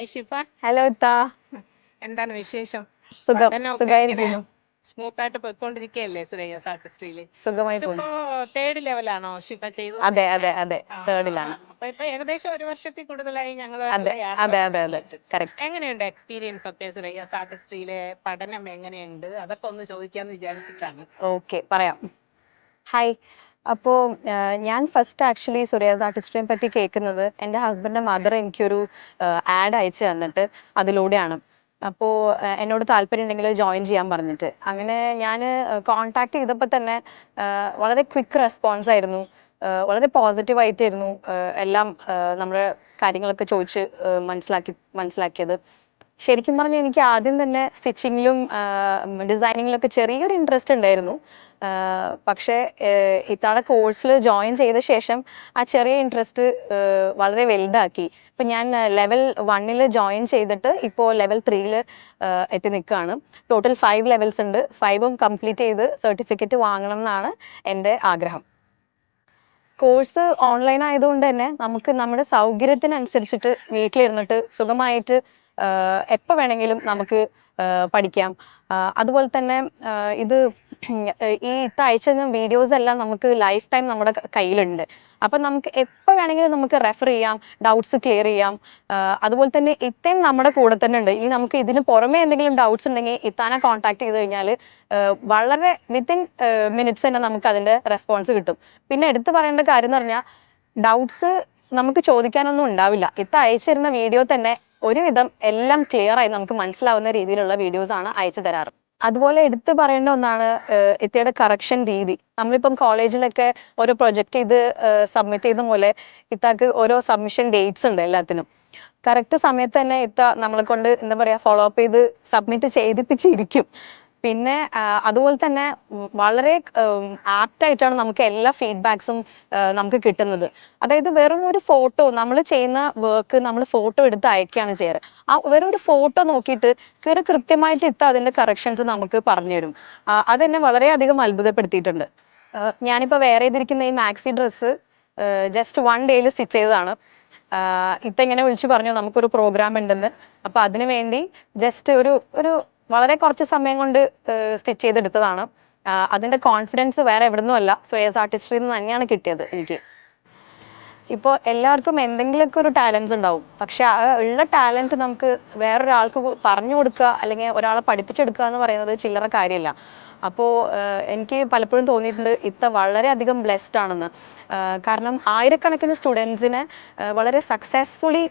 Hi ഷിഫ hello ഇത്താ. എന്താണ് വിശേഷം? സുഖം സുഖമായിരിക്കുന്നു. സ്മൂത്ത് ആയിട്ട് പോയിക്കൊണ്ടിരിക്കുകയല്ലേ സുരേഷ് ആർട്ടിസ്ട്രിയിൽ സുഖമായി ഇപ്പോ തേർഡ് ലെവലാണോ ഷിഫ ചെയ്തു അതെ അതെ അതെ. തേർഡിലാണ് അപ്പൊ ഇപ്പൊ ഏകദേശം ഒരു വർഷത്തിൽ കൂടുതലായി ഞങ്ങൾ അതെ അതെ അതെ അതെ. കറക്റ്റ് എങ്ങനെയുണ്ട് എക്സ്പീരിയൻസ് ഒക്കെ സുരേഷ് ആർട്ടിസ്ട്രിയിലെ പഠനം എങ്ങനെയുണ്ട്? അതൊക്കെ ഒന്ന് ചോദിക്കാന്ന് വിചാരിച്ചിട്ടാണ്. ഓക്കെ പറയാം. ഹായ് അപ്പോൾ ഞാൻ ഫസ്റ്റ് ആക്ച്വലി സുരേഷ് ആർട്ടിസ്റ്റിനെ പറ്റി കേൾക്കുന്നത് എന്റെ ഹസ്ബൻഡിന്റെ മദർ എനിക്കൊരു ആഡ് അയച്ചു തന്നിട്ട് അതിലൂടെയാണ്. അപ്പോ എന്നോട് താല്പര്യം ഉണ്ടെങ്കിൽ ജോയിൻ ചെയ്യാൻ പറഞ്ഞിട്ട്. അങ്ങനെ ഞാൻ കോൺടാക്ട് ചെയ്തപ്പോൾ തന്നെ വളരെ ക്വിക്ക് റെസ്പോൺസ് ആയിരുന്നു. വളരെ പോസിറ്റീവ് ആയിട്ടായിരുന്നു എല്ലാം നമ്മുടെ കാര്യങ്ങളൊക്കെ ചോദിച്ച് മനസ്സിലാക്കി മനസ്സിലാക്കിയത്. ശരിക്കും പറഞ്ഞാൽ എനിക്ക് ആദ്യം തന്നെ സ്റ്റിച്ചിങ്ങിലും ഡിസൈനിങ്ങിലൊക്കെ ചെറിയൊരു ഇൻട്രസ്റ്റ് ഉണ്ടായിരുന്നു. പക്ഷേ ഇത്താടെ കോഴ്സിൽ ജോയിൻ ചെയ്ത ശേഷം ആ ചെറിയ ഇൻട്രസ്റ്റ് വളരെ വലുതാക്കി. ഇപ്പം ഞാൻ ലെവൽ വണ്ണിൽ ജോയിൻ ചെയ്തിട്ട് ഇപ്പോൾ ലെവൽ ത്രീയിൽ എത്തി നിൽക്കുകയാണ് ടോട്ടൽ ഫൈവ് ലെവൽസ് ഉണ്ട്. ഫൈവും കംപ്ലീറ്റ് ചെയ്ത് സർട്ടിഫിക്കറ്റ് വാങ്ങണം എന്നാണ് എന്റെ ആഗ്രഹം. കോഴ്സ് ഓൺലൈൻ ആയതുകൊണ്ട് തന്നെ നമുക്ക് നമ്മുടെ സൗകര്യത്തിനനുസരിച്ചിട്ട് വീട്ടിലിരുന്നിട്ട് സുഖമായിട്ട് എപ്പോൾ വേണമെങ്കിലും നമുക്ക് പഠിക്കാം. അതുപോലെ തന്നെ ഇത് ഈ ഇത്ത അയച്ച വീഡിയോസ് എല്ലാം നമുക്ക് ലൈഫ് ടൈം നമ്മുടെ കയ്യിലുണ്ട്. അപ്പൊ നമുക്ക് എപ്പോൾ വേണമെങ്കിലും നമുക്ക് റെഫർ ചെയ്യാം ഡൗട്ട്സ് ക്ലിയർ ചെയ്യാം. അതുപോലെ തന്നെ ഇത്തയും നമ്മുടെ കൂടെ തന്നെ ഉണ്ട്. ഈ നമുക്ക് ഇതിന് പുറമെ എന്തെങ്കിലും ഡൗട്ട്സ് ഉണ്ടെങ്കിൽ ഇത്താനെ കോൺടാക്ട് ചെയ്ത് കഴിഞ്ഞാൽ വളരെ വിത്തിൻ മിനിറ്റ്സ് തന്നെ നമുക്ക് അതിന്റെ റെസ്പോൺസ് കിട്ടും. പിന്നെ എടുത്തു പറയേണ്ട കാര്യം എന്ന് പറഞ്ഞാൽ ഡൗട്ട്സ് നമുക്ക് ചോദിക്കാനൊന്നും ഉണ്ടാവില്ല. ഇത്ത അയച്ചിരുന്ന വീഡിയോ തന്നെ ഒരുവിധം എല്ലാം ക്ലിയർ ആയി നമുക്ക് മനസ്സിലാവുന്ന രീതിയിലുള്ള വീഡിയോസ് ആണ് അയച്ചു തരാറ്. അതുപോലെ എടുത്തു പറയേണ്ട ഒന്നാണ് ഇത്തിയുടെ കറക്ഷൻ രീതി. നമ്മളിപ്പം കോളേജിലൊക്കെ ഓരോ പ്രൊജക്ട് ചെയ്ത് സബ്മിറ്റ് ചെയ്ത പോലെ ഇത്താക്ക് ഓരോ സബ്മിഷൻ ഡേറ്റ്സ് ഉണ്ട് എല്ലാത്തിനും. കറക്റ്റ് സമയത്ത് തന്നെ ഇത്ത നമ്മളെ കൊണ്ട് എന്താ പറയാ ഫോളോ അപ്പ് ചെയ്ത് സബ്മിറ്റ് ചെയ്തിപ്പിച്ചിരിക്കും പിന്നെ അതുപോലെ തന്നെ വളരെ ആപ്റ്റ് ആയിട്ടാണ് നമുക്ക് എല്ലാ ഫീഡ്ബാക്സും നമുക്ക് കിട്ടുന്നത്. അതായത് വെറും ഒരു ഫോട്ടോ നമ്മൾ ചെയ്യുന്ന വർക്ക് നമ്മൾ ഫോട്ടോ എടുത്ത് അയക്കുകയാണ് ചെയ്യാറ്. ആ വെറും ഒരു ഫോട്ടോ നോക്കിയിട്ട് കയറി കൃത്യമായിട്ട് ഇത്ത അതിന്റെ കറക്ഷൻസ് നമുക്ക് പറഞ്ഞു തരും. അതെന്നെ വളരെയധികം അത്ഭുതപ്പെടുത്തിയിട്ടുണ്ട്. ഞാനിപ്പോൾ ഞാനിപ്പോ വേറെ ചെയ്തിരിക്കുന്ന ഈ മാക്സി ഡ്രസ്സ് ജസ്റ്റ് വൺ ഡേയിൽ സ്റ്റിച്ച് ചെയ്തതാണ്. ഇത്ത ഇങ്ങനെ വിളിച്ചു പറഞ്ഞു നമുക്കൊരു പ്രോഗ്രാം ഉണ്ടെന്ന്. അപ്പൊ അതിനു വേണ്ടി ജസ്റ്റ് ഒരു ഒരു വളരെ കുറച്ച് സമയം കൊണ്ട് സ്റ്റിച്ച് ചെയ്തെടുത്തതാണ്. അതിന്റെ കോൺഫിഡൻസ് വേറെ എവിടുന്നും അല്ല. സ്വയസ് ആർട്ടിസ്റ്റിൽ നിന്ന് തന്നെയാണ് കിട്ടിയത് എനിക്ക്. ഇപ്പോൾ എല്ലാവർക്കും എന്തെങ്കിലുമൊക്കെ ഒരു ടാലൻസ് ഉണ്ടാവും. പക്ഷെ ആ ഉള്ള ടാലന്റ് നമുക്ക് വേറൊരാൾക്ക് പറഞ്ഞു കൊടുക്കുക അല്ലെങ്കിൽ ഒരാളെ പഠിപ്പിച്ചെടുക്കുക എന്ന് പറയുന്നത് ചില്ലറ കാര്യമല്ല. അപ്പോൾ എനിക്ക് പലപ്പോഴും തോന്നിയിട്ടുണ്ട് ഇത്ത വളരെ അധികം ബ്ലെസ്ഡ് ആണെന്ന് കാരണം ആയിരക്കണക്കിന് സ്റ്റുഡൻസിനെ വളരെ സക്സസ്ഫുള്ളി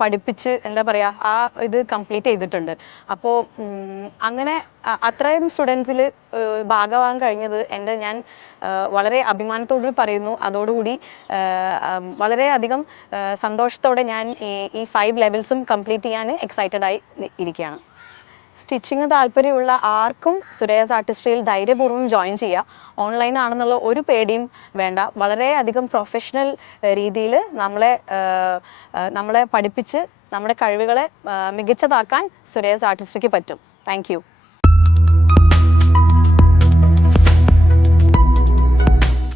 പഠിപ്പിച്ച് എന്താ പറയാ ആ ഇത് കംപ്ലീറ്റ് ചെയ്തിട്ടുണ്ട്. അപ്പോ അങ്ങനെ അത്രയും സ്റ്റുഡൻസിൽ ഭാഗമാകാൻ കഴിഞ്ഞത് എന്റെ ഞാൻ വളരെ അഭിമാനത്തോട് പറയുന്നു. അതോടുകൂടി വളരെയധികം സന്തോഷത്തോടെ ഞാൻ ഈ ഫൈവ് ലെവൽസും കംപ്ലീറ്റ് ചെയ്യാൻ എക്സൈറ്റഡ് ആയി ഇരിക്കുകയാണ്. സ്റ്റിച്ചിങ് താല്പര്യമുള്ള ആർക്കും സുരേഷ് ആർട്ടിസ്ട്രിയിൽ ധൈര്യപൂർവം ജോയിൻ ചെയ്യാം. ഓൺലൈൻ ആണെന്നുള്ള ഒരു പേടിയും വേണ്ട. വളരെയധികം പ്രൊഫഷണൽ രീതിയിൽ നമ്മളെ നമ്മളെ പഠിപ്പിച്ച് നമ്മുടെ കഴിവുകളെ മികച്ചതാക്കാൻ സുരേഷ് ആർട്ടിസ്ട്രിക്ക് പറ്റും. താങ്ക്